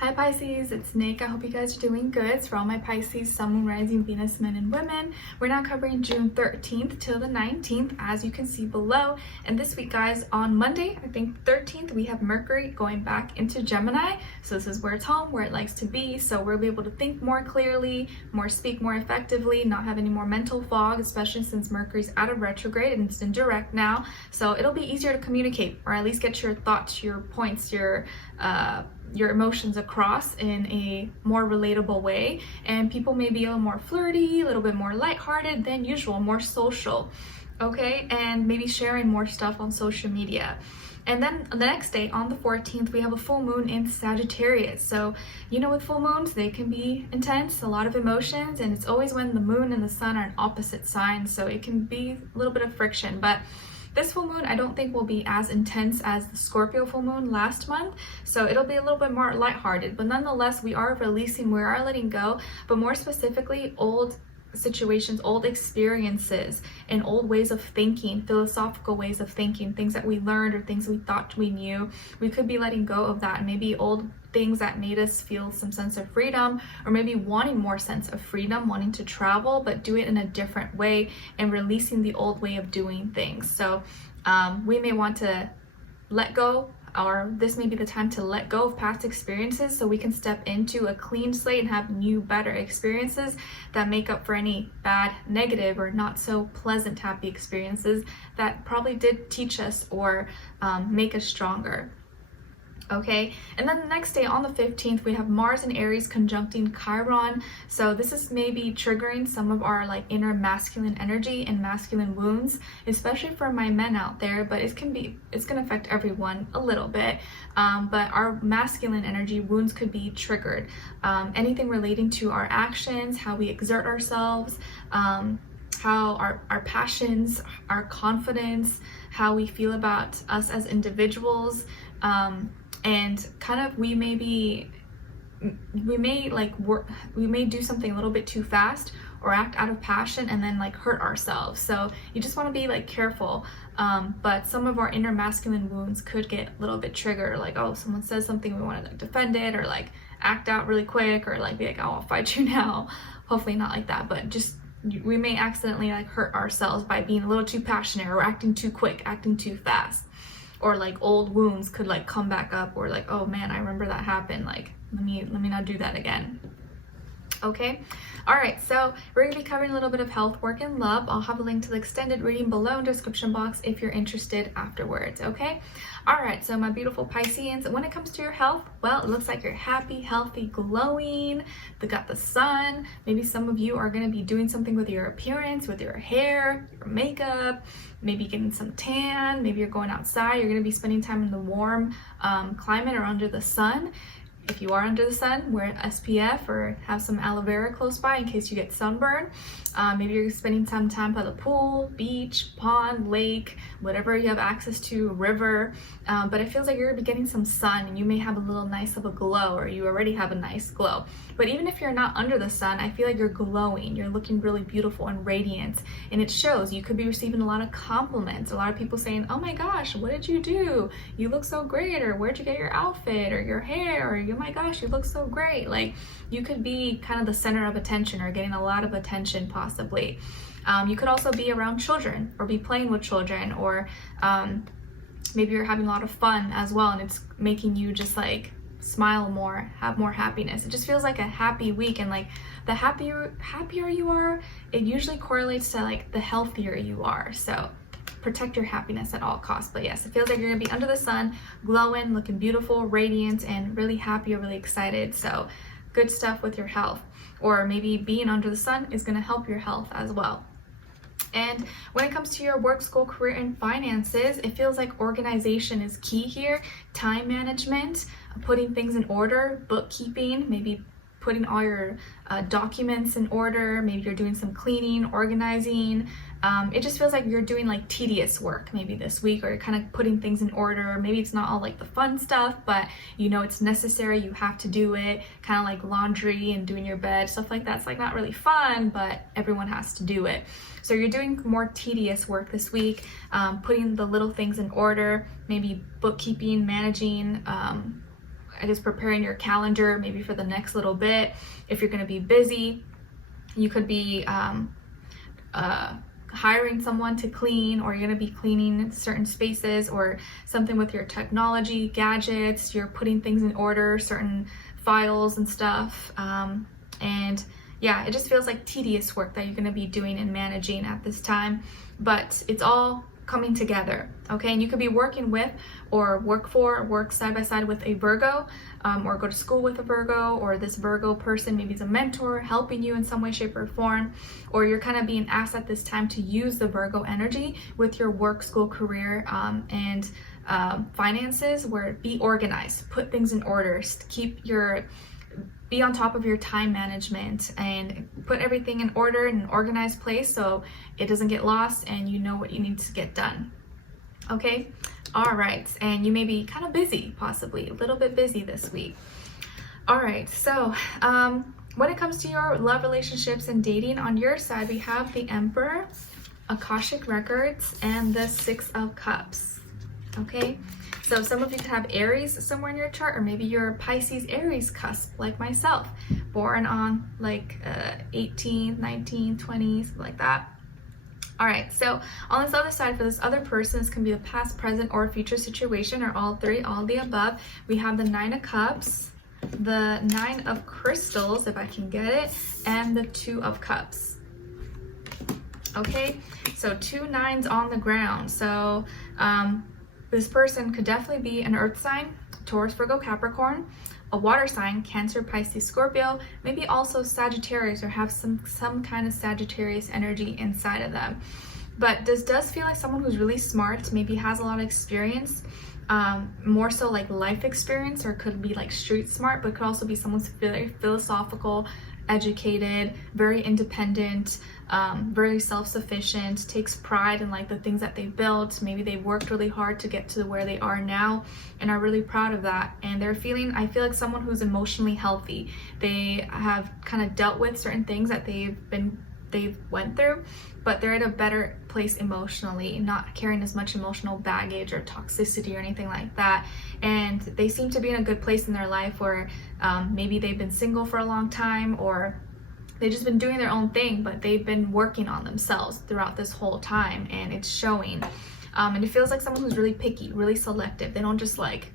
Hi Pisces, it's Nick. I hope you guys are doing good. It's for all my Pisces, Sun, Moon, Rising, Venus, men and women. We're now covering June 13th till the 19th, as you can see below. And this week, guys, on Monday, I think 13th, we have Mercury going back into Gemini. So this is where it's home, where it likes to be. So we'll be able to think more clearly, speak more effectively, not have any more mental fog, especially since Mercury's out of retrograde and it's in direct now. So it'll be easier to communicate, or at least get your thoughts, your points, your emotions across in a more relatable way, and people may be a little more flirty, a little bit more lighthearted than usual, more social, okay, and maybe sharing more stuff on social media. And then the next day, on the 14th, we have a full moon in Sagittarius. So, with full moons, they can be intense, a lot of emotions, and it's always when the moon and the sun are in opposite signs, so it can be a little bit of friction. But this full moon, I don't think will be as intense as the Scorpio full moon last month, so it'll be a little bit more lighthearted. But nonetheless, we are releasing, we are letting go, but more specifically, old situations, old experiences, and old ways of thinking, philosophical ways of thinking, things that we learned or things we thought we knew. We could be letting go of that, and maybe old things that made us feel some sense of freedom, or maybe wanting more sense of freedom, wanting to travel, but do it in a different way, and releasing the old way of doing things. So we may want to let go, or this may be the time to let go of past experiences so we can step into a clean slate and have new, better experiences that make up for any bad, negative, or not so pleasant, happy experiences that probably did teach us or make us stronger. Okay, and then the next day on the 15th, we have Mars and Aries conjuncting Chiron. So this is maybe triggering some of our inner masculine energy and masculine wounds, especially for my men out there, but it's gonna affect everyone a little bit. But our masculine energy wounds could be triggered. Anything relating to our actions, how we exert ourselves, how our passions, our confidence, how we feel about us as individuals, and kind of we may do something a little bit too fast or act out of passion and then hurt ourselves. So you just want to be careful. But some of our inner masculine wounds could get a little bit triggered, oh, someone says something, we want to defend it, or act out really quick, or be oh, I'll fight you now. Hopefully not like that, but just we may accidentally hurt ourselves by being a little too passionate or acting too quick, acting too fast. Or old wounds could come back up, or oh man, I remember that happened, let me not do that again. Okay, all right, so we're going to be covering a little bit of health, work, and love. I'll have a link to the extended reading below in the description box if you're interested afterwards. Okay, all right, so my beautiful Pisceans, when it comes to your health, well, it looks like you're happy, healthy, glowing. They got the sun. Maybe some of you are going to be doing something with your appearance, with your hair, your makeup, maybe getting some tan. Maybe you're going outside, you're going to be spending time in the warm climate or under the sun. If you are under the sun, wear an SPF or have some aloe vera close by in case you get sunburn. Maybe you're spending some time by the pool, beach, pond, lake, whatever you have access to, river. But it feels like you're gonna be getting some sun, and you may have a little nice of a glow, or you already have a nice glow. But even if you're not under the sun, I feel like you're glowing. You're looking really beautiful and radiant, and it shows. You could be receiving a lot of compliments. A lot of people saying, oh my gosh, what did you do? You look so great, or where'd you get your outfit, or your hair, or oh my gosh, you look so great. You could be kind of the center of attention, or getting a lot of attention possibly. You could also be around children, or be playing with children, or maybe you're having a lot of fun as well, and it's making you just smile more, have more happiness. It just feels like a happy week, and the happier you are, it usually correlates to the healthier you are. So protect your happiness at all costs. But yes, it feels like you're gonna be under the sun, glowing, looking beautiful, radiant, and really happy or really excited. So good stuff with your health. Or maybe being under the sun is gonna help your health as well. And when it comes to your work, school, career, and finances, it feels like organization is key here. Time management, putting things in order, bookkeeping, maybe putting all your documents in order. Maybe you're doing some cleaning, organizing. It just feels like you're doing tedious work maybe this week, or you're kind of putting things in order. Maybe it's not all the fun stuff, but it's necessary, you have to do it, kind of like laundry and doing your bed, stuff like that. It's not really fun, but everyone has to do it. So you're doing more tedious work this week, putting the little things in order, maybe bookkeeping, managing I guess, preparing your calendar maybe for the next little bit. If you're going to be busy, you could be hiring someone to clean, or you're going to be cleaning certain spaces, or something with your technology, gadgets, you're putting things in order, certain files and stuff. And yeah, it just feels like tedious work that you're going to be doing and managing at this time, but it's all coming together, okay? And you could be working with, or work side by side with a Virgo, or go to school with a Virgo, or this Virgo person maybe is a mentor helping you in some way, shape, or form, or you're kind of being asked at this time to use the Virgo energy with your work, school, career, and finances, where be organized, put things in order, be on top of your time management, and put everything in order in an organized place so it doesn't get lost and you know what you need to get done. Okay? All right. And you may be kind of busy, possibly a little bit busy this week. All right. So when it comes to your love relationships and dating, on your side, we have the Emperor, Akashic Records, and the Six of Cups. Okay? So some of you could have Aries somewhere in your chart, or maybe you're Pisces Aries cusp, like myself, born on like 18, 19, 20, something like that. All right, so on this other side, for this other person, this can be a past, present, or future situation, or all three, all the above. We have the Nine of Cups, the Nine of Crystals, if I can get it, and the Two of Cups. Okay, so 2 nines on the ground. So this person could definitely be an earth sign, Taurus, Virgo, Capricorn, a water sign, Cancer, Pisces, Scorpio, maybe also Sagittarius, or have some kind of Sagittarius energy inside of them. But this does feel like someone who's really smart, maybe has a lot of experience, more so like life experience, or could be like street smart, but could also be someone who's very philosophical, educated, very independent, very self-sufficient, takes pride in like the things that they built. Maybe they worked really hard to get to where they are now and are really proud of that. And they're feeling, I feel like someone who's emotionally healthy. They have kind of dealt with certain things that they've went through, but they're at a better place emotionally, not carrying as much emotional baggage or toxicity or anything like that. And they seem to be in a good place in their life where maybe they've been single for a long time, or they've just been doing their own thing, but they've been working on themselves throughout this whole time, and it's showing. And it feels like someone who's really picky, really selective. They don't just like,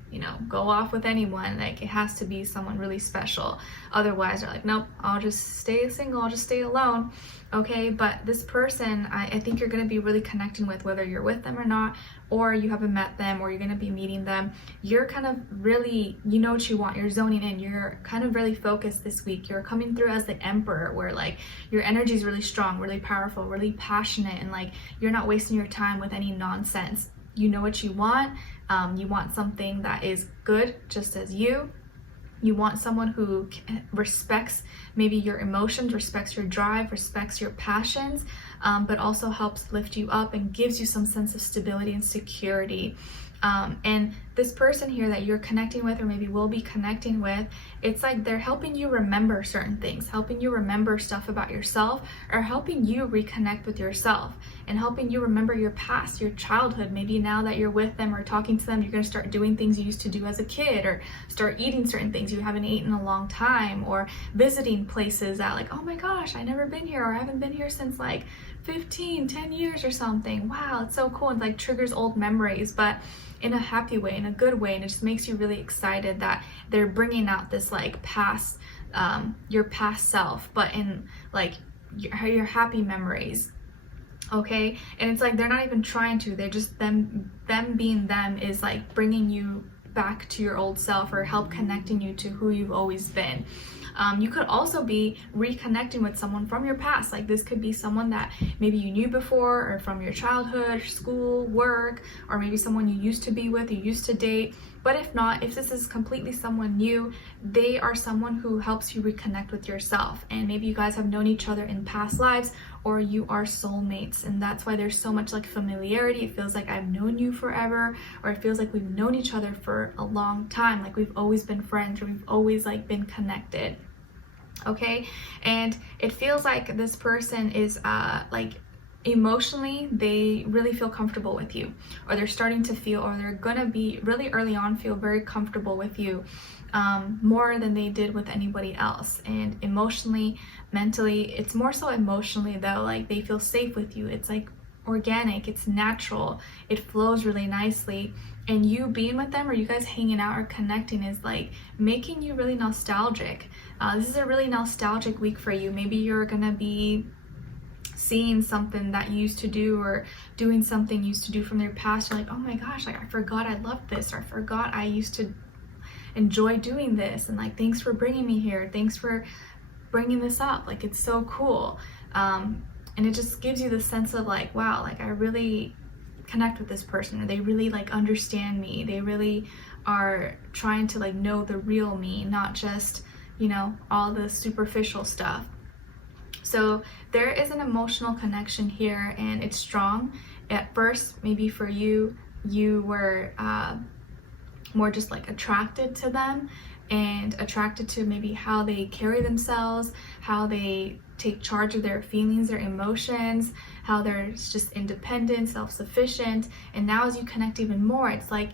go off with anyone. Like, it has to be someone really special. Otherwise, they're like, nope, I'll just stay single. I'll just stay alone. Okay, but this person, I think you're going to be really connecting with, whether you're with them or not, or you haven't met them, or you're going to be meeting them. You're kind of really, you know what you want. You're zoning in. You're kind of really focused this week. You're coming through as the Emperor, where like your energy is really strong, really powerful, really passionate, and like you're not wasting your time with any nonsense. You know what you want. You want something that is good, just as you. You want someone who respects maybe your emotions, respects your drive, respects your passions, but also helps lift you up and gives you some sense of stability and security. And this person here that you're connecting with, or maybe will be connecting with, it's like they're helping you remember certain things, helping you remember stuff about yourself, or helping you reconnect with yourself, and helping you remember your past, your childhood. Maybe now that you're with them or talking to them, you're going to start doing things you used to do as a kid, or start eating certain things you haven't eaten in a long time, or visiting places that like, oh my gosh, I've never been here, or I haven't been here since like 10 years or something. Wow, it's so cool. And like triggers old memories, but in a happy way, in a good way. And it just makes you really excited that they're bringing out this like past, your past self, but in like your happy memories. Okay, and it's like they're not even trying to, they're just them being them is like bringing you back to your old self, or help connecting you to who you've always been. You could also be reconnecting with someone from your past. Like, this could be someone that maybe you knew before, or from your childhood, school, work, or maybe someone you used to be with, you used to date. But if not, if this is completely someone new, they are someone who helps you reconnect with yourself. And maybe you guys have known each other in past lives, or you are soulmates, and that's why there's so much like familiarity. It feels like I've known you forever, or it feels like we've known each other for a long time, like we've always been friends, or we've always like been connected. Okay, and it feels like this person is like emotionally they really feel comfortable with you, or they're starting to feel, or they're gonna be really early on feel very comfortable with you, more than they did with anybody else. And emotionally, mentally, it's more so emotionally though, like they feel safe with you. It's like organic, it's natural, it flows really nicely, and you being with them, or you guys hanging out or connecting, is like making you really nostalgic. This is a really nostalgic week for you. Maybe you're gonna be seeing something that you used to do, or doing something you used to do from your past. You're like, oh my gosh, like I forgot I loved this, or I forgot I used to enjoy doing this, and like thanks for bringing me here, thanks for bringing this up, like it's so cool. And it just gives you the sense of like, wow, like I really connect with this person, or they really like understand me, they really are trying to like know the real me, not just, you know, all the superficial stuff. So there is an emotional connection here, and it's strong. At first, maybe for you, you were more just like attracted to them, and attracted to maybe how they carry themselves, how they take charge of their feelings, their emotions, how they're just independent, self-sufficient. And now as you connect even more, it's like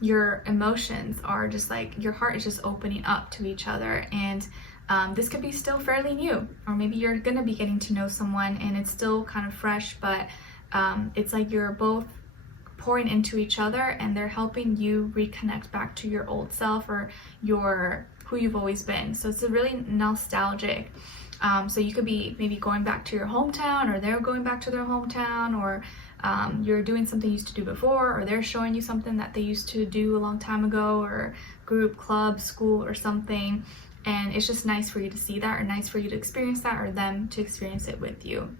your emotions are just like, your heart is just opening up to each other. And this could be still fairly new, or maybe you're gonna be getting to know someone and it's still kind of fresh, but it's like you're both pouring into each other, and they're helping you reconnect back to your old self, or your who you've always been. So it's a really nostalgic. So you could be maybe going back to your hometown, or they're going back to their hometown, or you're doing something you used to do before, or they're showing you something that they used to do a long time ago, or group, club, school, or something. And it's just nice for you to see that, or nice for you to experience that, or them to experience it with you.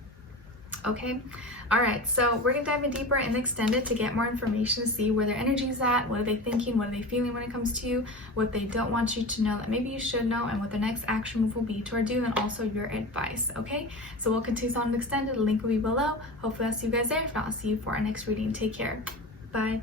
Okay, all right, so we're gonna dive in deeper in the extended to get more information, to see where their energy is at, what are they thinking, what are they feeling when it comes to you, what they don't want you to know that maybe you should know, and what the next action move will be toward you, and also your advice. Okay, so we'll continue on the extended. The link will be below. Hopefully I'll see you guys there. If not, I'll see you for our next reading. Take care. Bye.